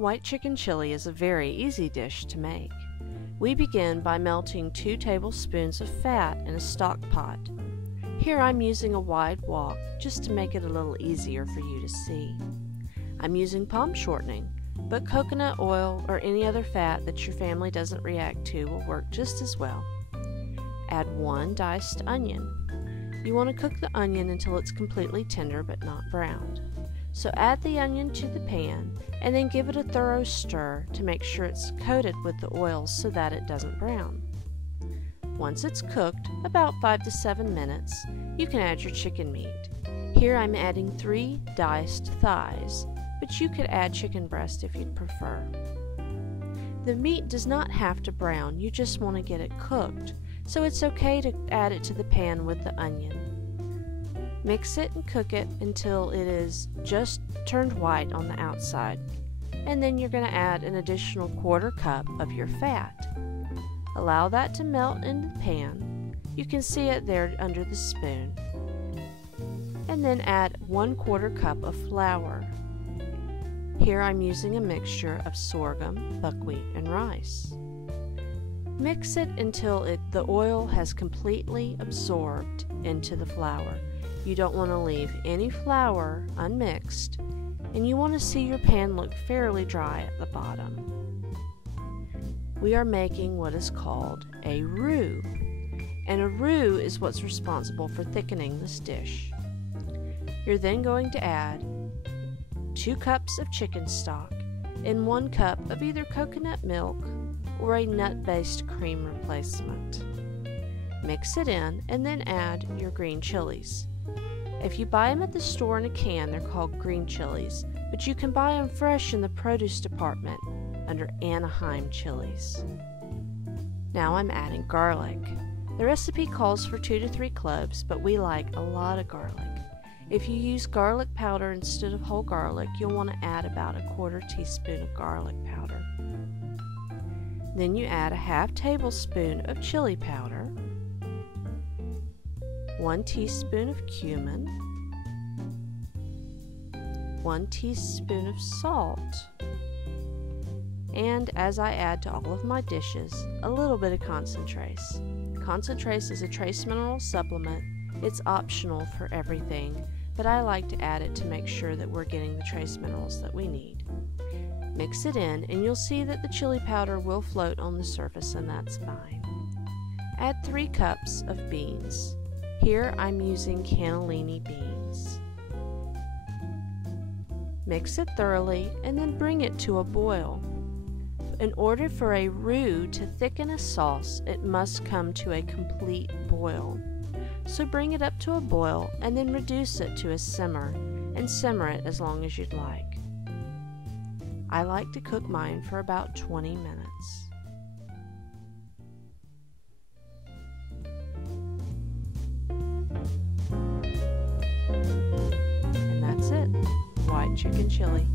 White chicken chili is a very easy dish to make. We begin by melting 2 tablespoons of fat in a stock pot. Here I'm using a wide wok just to make it a little easier for you to see. I'm using palm shortening, but coconut oil or any other fat that your family doesn't react to will work just as well. Add 1 diced onion. You want to cook the onion until it's completely tender but not browned. So add the onion to the pan and then give it a thorough stir to make sure it's coated with the oil so that it doesn't brown. Once it's cooked, about 5 to 7 minutes, you can add your chicken meat. Here I'm adding 3 diced thighs, but you could add chicken breast if you'd prefer. The meat does not have to brown, you just want to get it cooked, so it's okay to add it to the pan with the onion. Mix it and cook it until it is just turned white on the outside, and then you're going to add an additional 1/4 cup of your fat. Allow that to melt in the pan. You can see it there under the spoon. And then add 1/4 cup of flour. Here I'm using a mixture of sorghum, buckwheat, and rice. Mix it until the oil has completely absorbed into the flour. You don't want to leave any flour unmixed, and you want to see your pan look fairly dry at the bottom. We are making what is called a roux, and a roux is what's responsible for thickening this dish. You're then going to add 2 cups of chicken stock and 1 cup of either coconut milk or a nut-based cream replacement. Mix it in and then add your green chilies. If you buy them at the store in a can, they're called green chilies, but you can buy them fresh in the produce department under Anaheim chilies. Now I'm adding garlic. The recipe calls for 2 to 3 cloves, but we like a lot of garlic. If you use garlic powder instead of whole garlic, you'll want to add about a 1/4 teaspoon of garlic powder. Then you add a 1/2 tablespoon of chili powder, 1 teaspoon of cumin, 1 teaspoon of salt, and as I add to all of my dishes, a little bit of concentrace. Concentrace is a trace mineral supplement. It's optional for everything, but I like to add it to make sure that we're getting the trace minerals that we need. Mix it in and you'll see that the chili powder will float on the surface, and that's fine. Add 3 cups of beans. Here I'm using cannellini beans. Mix it thoroughly and then bring it to a boil. In order for a roux to thicken a sauce, it must come to a complete boil. So bring it up to a boil and then reduce it to a simmer, and simmer it as long as you'd like. I like to cook mine for about 20 minutes. And that's it, white chicken chili.